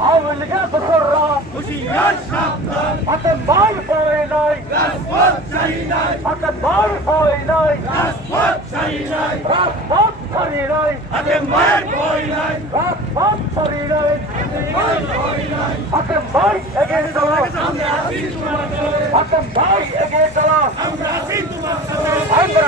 আওয়ামী লীগের দোসররা হুশিয়ার সাবধান হাতে মার ভয় নাই রাজপথ চাই নাই হাতে মার ভয় নাই রাজপথ চাই নাই রাজপথ ছাড়ি নাই হাতে মায়ের ভয় নাই রাজপথ ছাড়ি নাই মায়ের ভয় নাই হাতে মার এগিয়ে চলো আমরা আছি তোমার সাথে হাতে মার এগিয়ে চলো আমরা আছি তোমার সাথে আমরা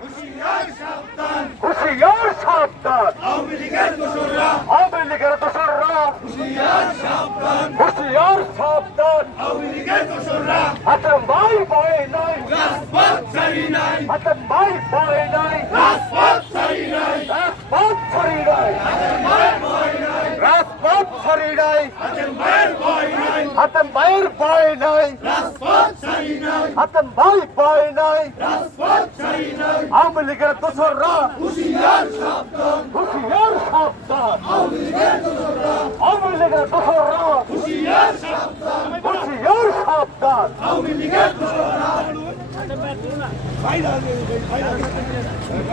হুশিয়ার সাবধান হুশিয়ার সাবধান আওয়ামী লীগের দোসররা আওয়ামী লীগের দোসররা হুশিয়ার সাবধান হুশিয়ার সাবধান আওয়ামী লীগের দোসররা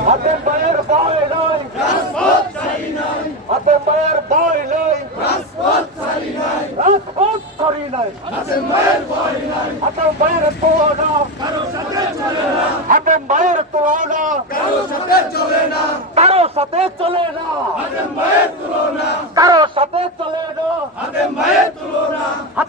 হাতে মায়ের ভয় নাই রাজপথ চাই নাই হাতে মায়ের ভয় নাই রাজপথ চাই নাই রাজপথ ছাড়ি নাই হাতে মায়ের ভয় নাই হাতে মায়ের তুলনা কারও সাথে চলে না হাতে মায়ের তুলনা কারও সাথে চলে না কারও সাথে চলে না হাতে মায়ের তুলনা কারও সাথে চলে না হাতে মায়ের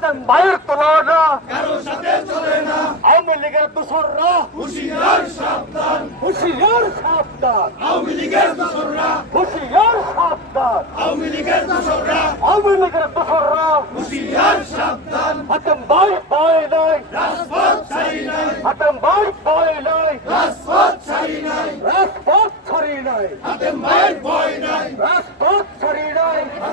হাতে মায়ের তুলনা কারও সাথে চলে না। আওয়ামী লীগের দোসররা। হুশিয়ার সাবধান। হুশিয়ার সাবধান। আওয়ামী লীগের দোসররা। হুশিয়ার সাবধান। আওয়ামী লীগের দোসররা। আওয়ামী লীগের দোসররা। হুশিয়ার সাবধান। হাতে মাই ভয় নাই। রাজপথ চাই নাই। হাতে মাই ভয় নাই। রাজপথ চাই নাই। রাজপথ ছাড়ি নাই। হাতে মায়ের ভয় নাই। রাজপথ ছাড়ি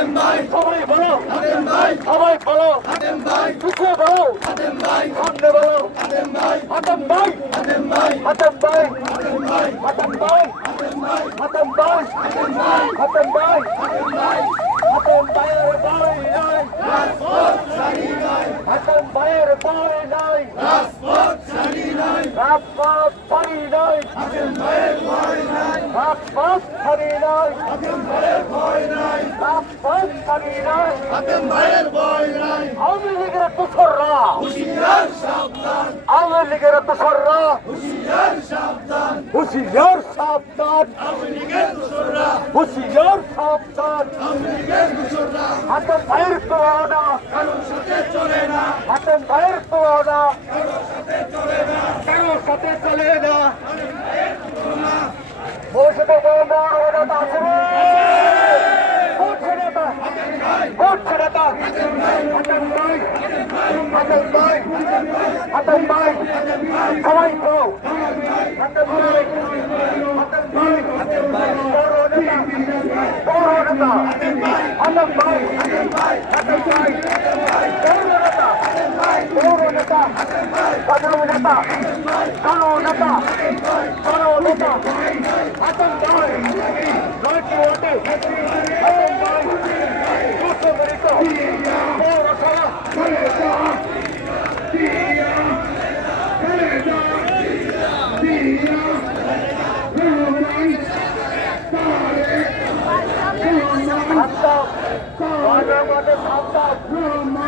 হাতেম ভাই সবাই বলো। হাতেম ভাই সবাই বলো। হাতেম ভাই আওয়ামী লীগের দোসররা। হুশিয়ার সাবধান। হুশিয়ার সাবধান। হাতের ভাইয়ের তোয়ানা হাতের ভাইয়ের তোয়ানা কারোর সাথে চলে না। বসে বড় ওরা দাসবে அடல் பாய் அடல் பாய் கவாய் போ அடல் பாய் அடல் பாய் அடல் பாய் போராடா போராடா அடல் பாய் அடல் பாய் அடல் பாய் போராடா போராடா போராடா போராடா போராடா அடல் பாய் நாட்டு ஓட்டு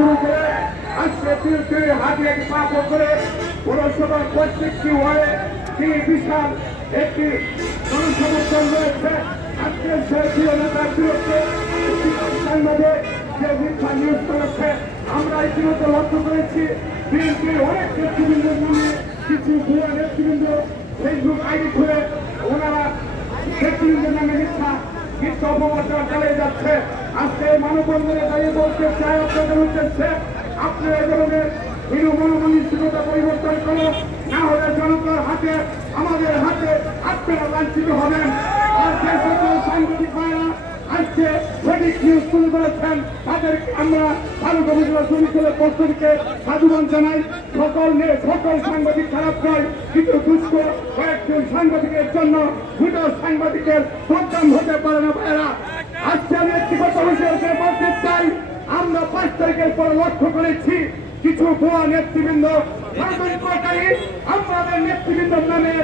শুরু করে আজকে তিনটি হাতিয়ে পা করে পৌরসভার প্রত্যেকটি ওয়ার্ডে তিনি বিশাল একটি জনসমর্থন রয়েছে। আজকে সেই নেতার বিরুদ্ধে আমরা ইতিমধ্যে লক্ষ্য করেছি বিএনপির অনেক নেতৃবৃন্দের নামে কিছু ভুয়া নেতৃবৃন্দ ফেসবুক আইডি খুলে ওনারা নেতৃবৃন্দের নামে মিথ্যা অপপ্রচার চালিয়ে যাচ্ছে। আজকে এই মানববন্ধনে দাঁড়িয়ে বলতে চাই আপনাদের উদ্দেশ্যে আপনারা ধরনের হিরো মনোমানসিকতা পরিবর্তন করো। না হলে জনতার হাতে, আমাদের হাতে আপনারা লাঞ্ছিত হবেন। আর যে সকল সাংবাদিক ভাইরা আজকে সঠিক নিউজ তুলে ধরেছেন তাদেরকে আমরা ভালো শ্রমিকদের পক্ষ থেকে সাধুবান জানাই। সকল সকল সাংবাদিক খারাপ নয়, কিন্তু দুষ্ট কয়েকজন সাংবাদিকের জন্য দুটো সাংবাদিকের বদনাম হতে পারে না ভাইরা আজকে আমি একটি কথা বিষয়ে বলতে চাই। আমরা পাঁচ তারিখের পর লক্ষ্য করেছি কিছু ভুয়া নেতৃবৃন্দ। আমাদের নেতৃবৃন্দ নামে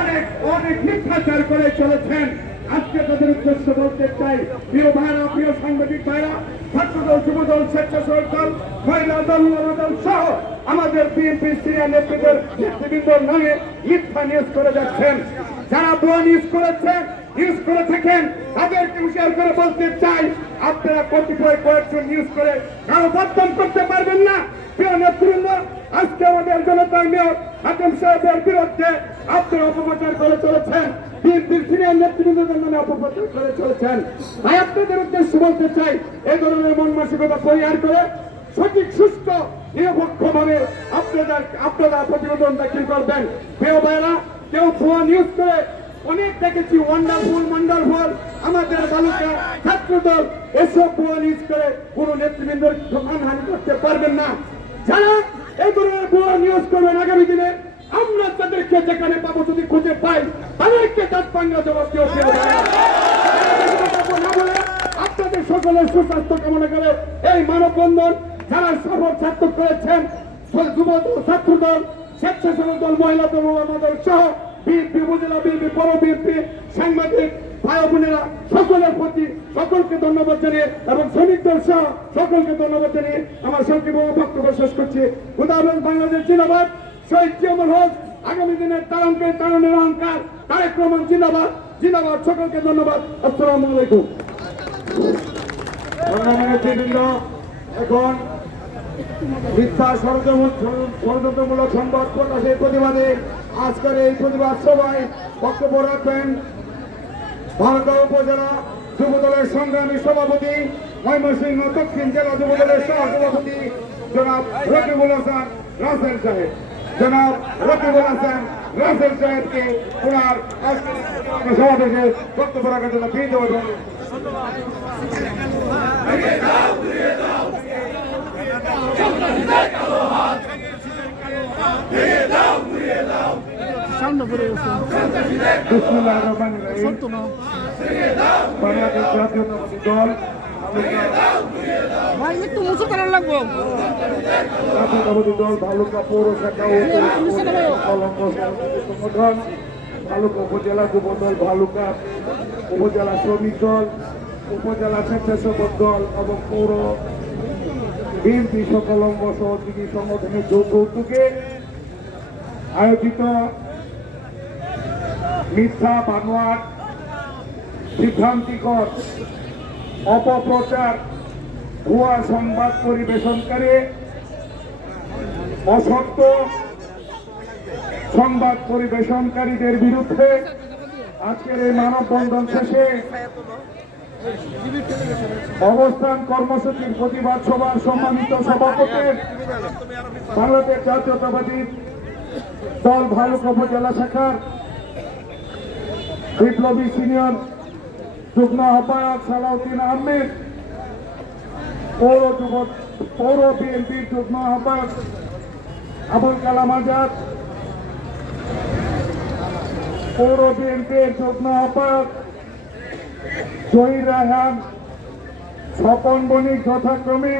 অনেক অনেক মিথ্যাচার করে চলেছেন। আজকে তাদের উদ্দেশ্য বলতে চাই, প্রিয় ভাইরা, প্রিয় সাংবাদিক ভাইরা, ছাত্রদল, যুবদল, স্বেচ্ছাসেবক দল, মহিলা দল দল সহ আমাদের বিএনপি সিনিয়র নেতৃত্বের নেতৃবৃন্দর নামে মিথ্যা নিউজ করে যাচ্ছেন। যারা ভুয়া নিউজ করেছেন নিউজ করে থাকেন, তাদেরকে হুঁশিয়ার করে বলতে চাই, আপনারা কতিপয় কয়েকজন নিউজ করে কারও বদনাম করতে পারবেন না। প্রিয় নেতৃবৃন্দ, আজকে আমাদের জনতার মেয়র হাকিম সাহেবের বিরুদ্ধে আপনারা অপপ্রচার করে চলেছেন। বিএনপির সিনিয়র অপপ্রচার করে চলেছেন। তাই আপনাদের উদ্দেশ্য বলতে চাই এই ধরনের মন মানসিকতা পরিহার করে সঠিক, সুস্থ নিরপেক্ষ ভাবে আপনাদের, আপনারা প্রতিবেদন দাখিল করবেন। প্রিয় ভাইরা কেউ ভুয়া নিউজ করে অনেক দেখেছি ওয়ান্ডারফুল ওয়ান্ডারফুল আমাদের বালুকা ছাত্রদল এসব ভুয়া নিউজ করে কোনো নেতৃবৃন্দের হানি করতে পারবেন না। যারা এই ধরনের ভুয়া নিউজ করবেন আগামী দিনে আমরা তাদেরকে যেখানে পাবো যদি খুঁজে পাই, তাদেরকে তার পাঙ্গা জবাব বলে আপনাদের সকলের সুস্বাস্থ্য কামনা করে এই মানববন্ধন যারা সফর ছাত্র করেছেন ছাত্র দল, স্বেচ্ছাসেবক দল, মহিলা দল দল সহ বিএনপি, উপজেলা বিএনপি, পৌর বিএনপি, সাংবাদিক, ভাই বোনেরা, সকলের প্রতি সকলকে ধন্যবাদ জানিয়ে এবং শ্রমিক দল সহ সকলকে ধন্যবাদ জানিয়ে আমার সংক্ষিপ্ত বক্তব্য শেষ করছি। উদাহরণ বাংলাদেশ জিন্দাবাদ। শহীদ জিয়ামুল হক, আগামী দিনের তারণকে তারণের অহংকার, তারেক রহমান জিন্দাবাদ জিন্দাবাদ, সকলকে ধন্যবাদ, আসসালামু আলাইকুম। এখন মিথ্যা ষড়যন্ত্রমূলক সংবাদ প্রকাশের প্রতিবাদে আজকের এই প্রতিবাদ সভায় বক্তব্য রাখবেন ভারতের উপজেলা যুবদলের সংগ্রামী সভাপতি ময়মনসিংহ দক্ষিণ জেলা যুবদলের সহ সভাপতি জনাব রকিবুল হাসান রাসেল সাহেব। জনাব রকিবুল হাসান রাসেল সাহেবকে ওনার সমাবেশে বক্তব্য রাখার জন্য ফিরে দেওয়া বিসমুল্লাহ রহমান রহিম। বাংলাদেশ জাতীয়তাবাদী দল। একটু মুছে করার লাগবো। দল ভালুকা পৌর শাখা ও কলম্ব সহযোগী সংগঠন ভালুকা উপজেলা যুব দল ভালুকা উপজেলা শ্রমিক দল উপজেলা স্বেচ্ছাসেবক দল এবং পৌর বিএনপি সকল অঙ্গ সহযোগী সংগঠনের যৌথ উদ্যোগে আয়োজিত মিথ্যা বানোয়ার বিভ্রান্তিকর অপপ্রচার ভুয়া সংবাদ পরিবেশনকারী অসত্য সংবাদ পরিবেশনকারীদের বিরুদ্ধে আজকের এই মানববন্ধন শেষে অবস্থান কর্মসূচির প্রতিবাদ সভার সম্মানিত সভাপতি, বাংলাদেশ জাতীয়তাবাদী দল ভালুক উপজেলা শাখার বিপ্লবী সিনিয়র যুগ্ম আহ্বায়ক সালাউদ্দিন আহমেদ পৌর যুব পৌর বিএনপির যুগ্ম আহ্বায়ক আবুল কালাম আজাদ, পৌর বিএনপির যুগ্ম আহ্বায়ক জহির রায়হান, স্বপন বণিক যথাক্রমে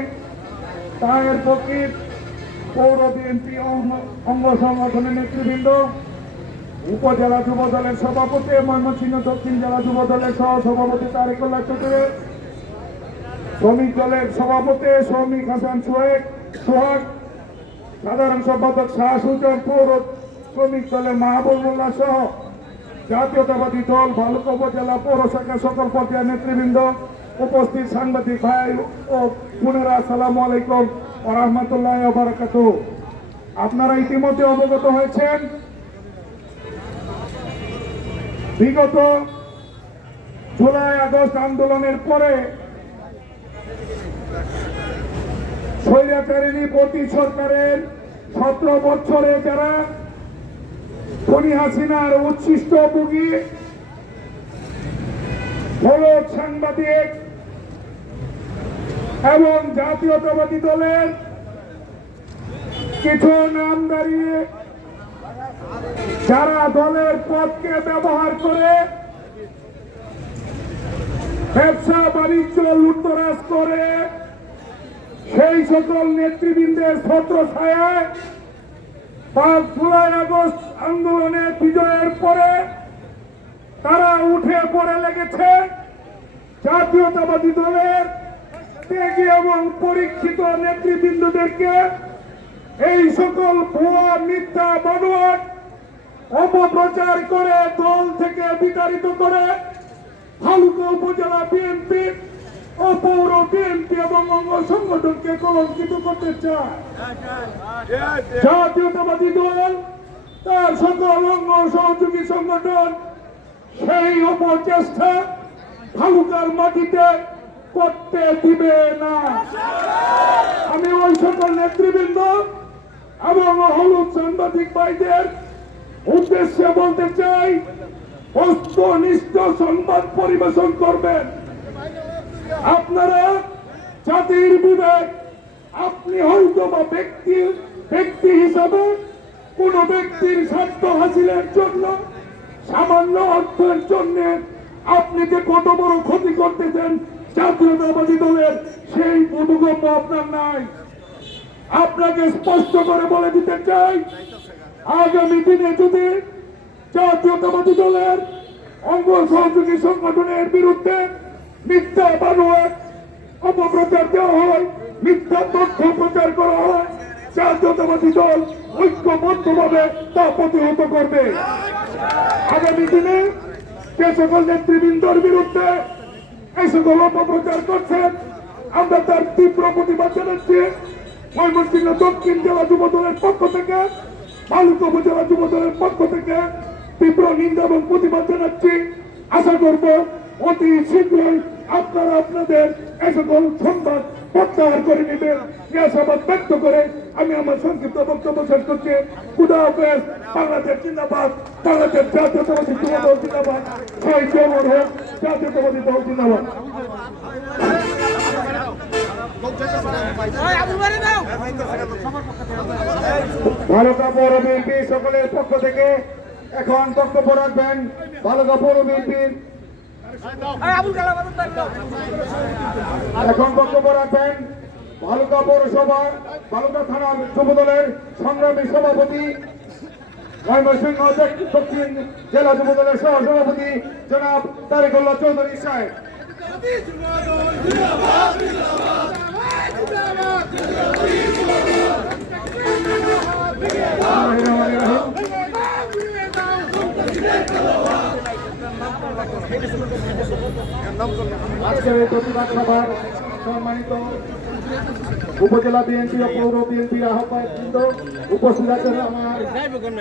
তায়ের ফকির, পৌর বিএনপি অঙ্গ সংগঠনের নেতৃবৃন্দ, উপজেলা যুব দলের সভাপতি ময়মনসিংহ দক্ষিণ জেলা যুব দলের সহ সভাপতি তারেকুল্লাহ চৌধুরী শ্রমিক দলের সভাপতি শ্রমিক হাসান সোহেগ, সোহাগ, সাধারণ সম্পাদক শাহ সুজন পৌর, শ্রমিক দলের মাহবুব মোল্লা সহ জাতীয়তাবাদী দল ভালুকা উপজেলা পৌর শাখার সকল পর্যায়ের নেতৃবৃন্দ, উপস্থিত সাংবাদিক ভাই ও বোনেরা, আসসালামু আলাইকুম রহমতুল্লাহ বারাকাত আপনারা ইতিমধ্যে অবগত হয়েছেন, বিগত জুলাই আগস্ট আন্দোলনের পরে স্বৈরাচারিণী সাংবাদিক এবং জাতীয়তাবাদী দলের কিছু নাম দাঁড়িয়ে যারা দলের পদকে ব্যবহার করে ব্যবসা বাণিজ্য লুটতরাজ করে। সেই সকল নেতৃবৃন্দের ছত্র ছায়ায় পাঁচ জুলাই আগস্ট আন্দোলনের বিজয়ের পরে তারা উঠে পড়ে লেগেছে। জাতীয়তাবাদী দলের ত্যাগী এবং পরীক্ষিত নেতৃবৃন্দদেরকে এই সকল ভুয়া, মিথ্যা, বানোয়াট অপপ্রচার করে দল থেকে বিতাড়িত করে ভালুকা উপজেলা বিএনপি ও পৌর বিএনপি এবং অঙ্গ সংগঠনকে কলঙ্কিত করতে চায়। জাতীয়তাবাদী দল, তার সকল অঙ্গ সহযোগী সংগঠন, সেই অপচেষ্টা ভালুকার মাটিতে করতে দিবে না। আমি ওই সকল নেতৃবৃন্দ এবং হলুদ সাংবাদিক ভাইদের উদ্দেশ্যে বলতে চাই বস্তুনিষ্ঠ সংবাদ পরিবেশন করবেন। আপনারা জাতির বিবেক, আপনি হয়তো বা ব্যক্তি ব্যক্তি হিসাবে কোন ব্যক্তির স্বার্থ হাসিলের জন্য, সামান্য অর্থের জন্য আপনি যে কত বড় ক্ষতি করতেছেন জাতীয়তাবাদী দলের সেই বোধগম্য আপনার নাই। আপনাকে স্পষ্ট করে বলে দিতে চাই, আগামী দিনে যদি জাতীয়তাবাদী দলের অঙ্গ সহযোগী সংগঠনের বিরুদ্ধে মিথ্যা বানোয়াট অপপ্রচার দেওয়া হয়, মিথ্যা তথ্য প্রচার করা হয়। জাতীয়তাবাদী দল ঐক্যবদ্ধভাবে তা প্রতিহত করবে। আগামী দিনে যে সকল নেতৃবৃন্দর বিরুদ্ধে এই সকল অপপ্রচার করছেন, আমরা তার তীব্র প্রতিবাদ জানাচ্ছি। ময়মনসিংহ দক্ষিণ জেলা যুব দলের পক্ষ থেকে ভালুকা উপজেলা যুব দলের পক্ষ থেকে তীব্র নিন্দা এবং প্রতিবাদ জানাচ্ছি। আশা করব অতি শীঘ্রই আপনারা আপনাদের এই সকল সংবাদ প্রত্যাহার করে নেবেন। আশাবাদ ব্যক্ত করে আমি আমার সংক্ষিপ্ত বক্তব্য শেষ করছি। খুদা হাফেজ, বাংলাদেশ জিন্দাবাদ, বাংলাদেশ জাতীয়তাবাদী যুব দল জিন্দাবাদ। ছয় জমর হোক, জাতীয়তাবাদী দল জিন্দাবাদ। ভালুকা পৌর বিএনপি সকলের পক্ষ থেকে এখন বক্তব্য রাখবেন ভালুকা পৌর বিএনপির। এখন বক্তব্য রাখবেন ভালুকা পৌরসভা ভালুকা থানার যুব দলের সংগ্রামী সভাপতি, ময়মনসিংহ দক্ষিণ জেলা যুব দলের সহ সভাপতি জনাব তারেকুল্লাহ চৌধুরী সাহেব। আজকের প্রতিবাদ সভার সম্মানিত উপজেলা বিএনপি ও পৌর বিএনপির আহ্বায়ক বৃন্দ, উপস্থিত আছেন আমার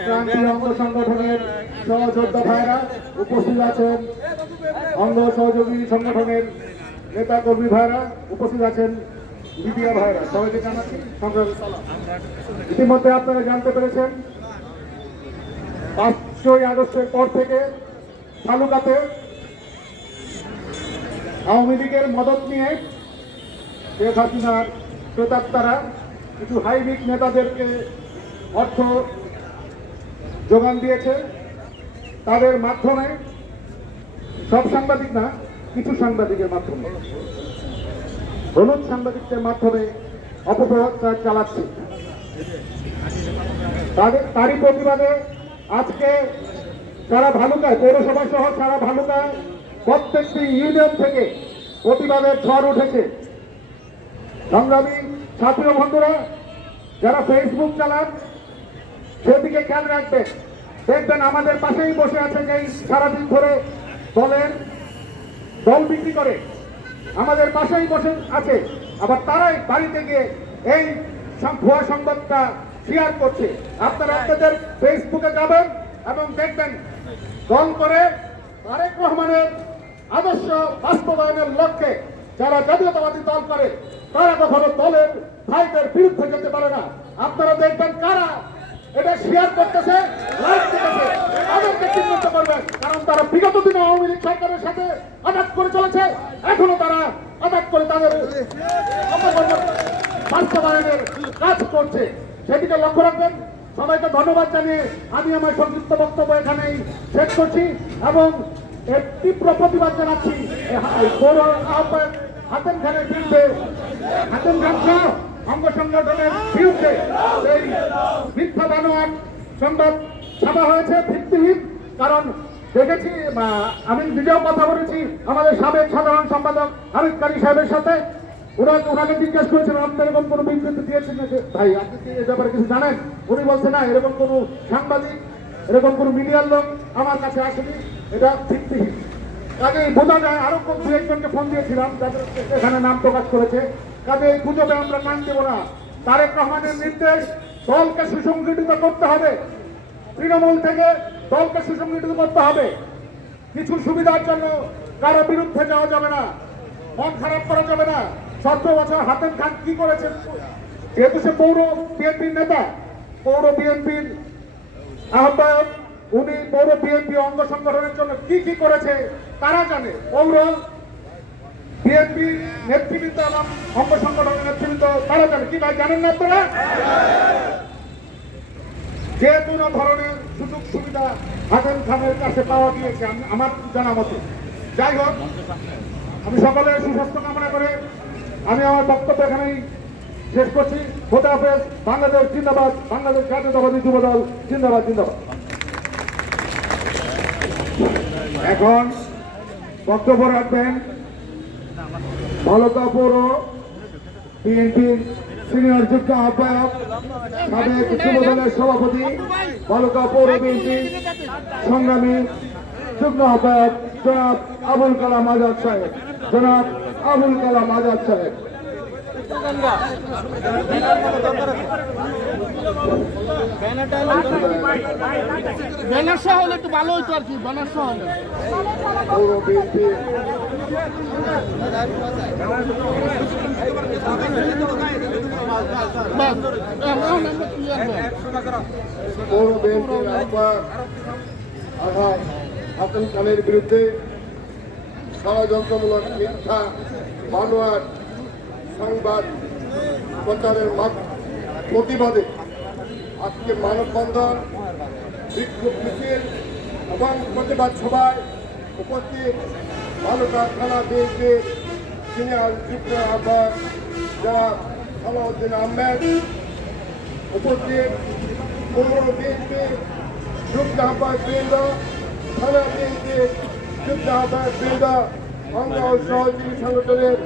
ক্রান্তীয় অঙ্গ সংগঠনের সহযোদ্ধা ভাইরা, উপস্থিত আছেন অঙ্গ সহযোগী সংগঠনের নেতা কর্মী ভাইরা, উপস্থিত আছেন মিডিয়া ভাইরা। সবাইকে জানাচ্ছি ইতিমধ্যে আপনারা জানতে পেরেছেন, পাঁচই আগস্টের পর থেকে তালুকাতে আওয়ামী লীগের মদত নিয়ে শেখ হাসিনার প্রেতাত্মারা কিছু হাইব্রিড নেতাদেরকে অর্থ যোগান দিয়েছে। তাদের মাধ্যমে, সব সাংবাদিক না, কিছু সাংবাদিকের মাধ্যমে। হলুদ সাংবাদিকদের মাধ্যমে অপপ্রচার চালাচ্ছে। তাদের, তারই প্রতিবাদে আজকে সারা ভালুকায় পৌরসভা সহ সারা ভালুকায় প্রত্যেকটি ইউনিয়ন থেকে প্রতিবাদের ঝড় উঠেছে। সংগ্রামী ছাত্র বন্ধুরা যারা ফেসবুক চালান সেদিকে খেয়াল রাখবেন। দেখবেন আমাদের পাশেই বসে আছে যেই সারাদিন ধরে দলের দল বিক্রি করে। আমাদের পাশেই বসে আছে। আবার তারাই বাড়িতে গিয়ে এই ভুয়া সংবাদটা শেয়ার করছে। আপনারা আপনাদের ফেসবুকে যাবেন এবং দেখবেন দল করে তারেক রহমানের আদর্শ বাস্তবায়নের লক্ষ্যে যারা জাতীয়তাবাদী দল করে, তারা কখনো দলের ভাইদের বিরুদ্ধে যেতে পারে না। আপনারা দেখবেন কারা এটা শেয়ার করতেছে কারণ তারা বিগত দিনে আওয়ামী লীগ সরকারের সাথে আঘাত করে চলেছে, এখনও তারা আঘাত করে তাদের বাস্তবায়নের কাজ করছে। সেদিকে লক্ষ্য রাখবেন। সবাইকে ধন্যবাদ জানিয়ে আমি আমার সংযুক্ত বক্তব্য এখানেই শেষ করছি এবং এর তীব্র প্রতিবাদ জানাচ্ছি। পৌর আহ্বায়ক হাতেম খানের বিরুদ্ধে হাতেম খান অঙ্গ সংগঠনের বিরুদ্ধে এই মিথ্যা বানোয়াট সংবাদ ছাপা হয়েছে ভিত্তিহীন। কারণ দেখেছি আমি নিজেও কথা বলেছি আমাদের সাবেক সাধারণ সম্পাদক হামিদ কারি সাহেবের সাথে। ওরা ওনাকে জিজ্ঞেস করেছিলেন আপনি এরকম কোনো বিবৃতি দিয়েছেন ভাই, আপনি কি এ ব্যাপারে কিছু জানেন? উনি বলছে, না, এরকম কোনো সাংবাদিক, এরকম কোনো মিডিয়ার লোক আমার কাছে আসেনি। এটা ভিত্তিহীন কাজে বোঝা যায় আরও খুব দু একজনকে ফোন দিয়েছিলাম, যাদের এখানে নাম প্রকাশ করেছে। কাজে এই গুজবে আমরা নাম দেব না। তারেক রহমানের নির্দেশ, দলকে সুসংগঠিত করতে হবে। তৃণমূল থেকে দলকে সুসংগঠিত করতে হবে। কিছু সুবিধার জন্য কারও বিরুদ্ধে যাওয়া যাবে না। মন খারাপ করা যাবে না। সতেরো বছর হাতেম খান কি করেছেন? যেহেতু সে পৌর বিএনপির নেতা, পৌর বিএনপির আহ্বায়ক পৌর বিএনপি অঙ্গ সংগঠনের জন্য কি কি করেছে তারা জানে। পৌর, বিএনপি নেতৃবৃন্দ এবং অঙ্গ সংগঠনের নেতৃবৃন্দ, তারা জানে। কি ভাই, জানেন না আপনারা? যে কোনো ধরনের সুযোগ সুবিধা হাতেম খানের কাছে পাওয়া গিয়েছে আমি- আমার জানা মতে। যাই হোক, আমি সকলের সুস্বাস্থ্য কামনা করে আমি আমার বক্তব্য এখানেই শেষ করছি। খোদা হাফেজ, বাংলাদেশ জিন্দাবাদ, বাংলাদেশ জাতীয়তাবাদী যুবদল, জিন্দাবাদ জিন্দাবাদ। এখন বক্তব্য রাখবেন বালকা পৌর বিএনপির সিনিয়র যুগ্ম আহ্বায়ক সাবেক যুবদলের সভাপতি বালকা পৌর বিএনপি সংগ্রামী যুগ্ম আহ্বায়ক জনাব আবুল কালাম আজাদ সাহেব। জনাব আবুল কালাম আজাদ সাহেব। ব্যানার হলে একটু ভালো হইতো আর কি হলে। হাসান খানের বিরুদ্ধে ষড়যন্ত্রমূলক মিথ্যা বানোয়ার সংবাদ প্রচারের প্রতিবাদে আজকে মানববন্ধন, বিক্ষোভ মিছিল এবং প্রতিবাদ সভায় উপস্থিত বালুকা থানা বিএনপির সিনিয়র যুগ্ম আহ্বায়ক যারা সালাউদ্দিন আহমেদ, উপস্থিত পৌর বিএনপি যুগ্ম আহ্বায়ক বৃন্দ, থানা বিএনপি যুগ্ম আহ্বায়ক বৃন্দ ও সহযোগী সংগঠনের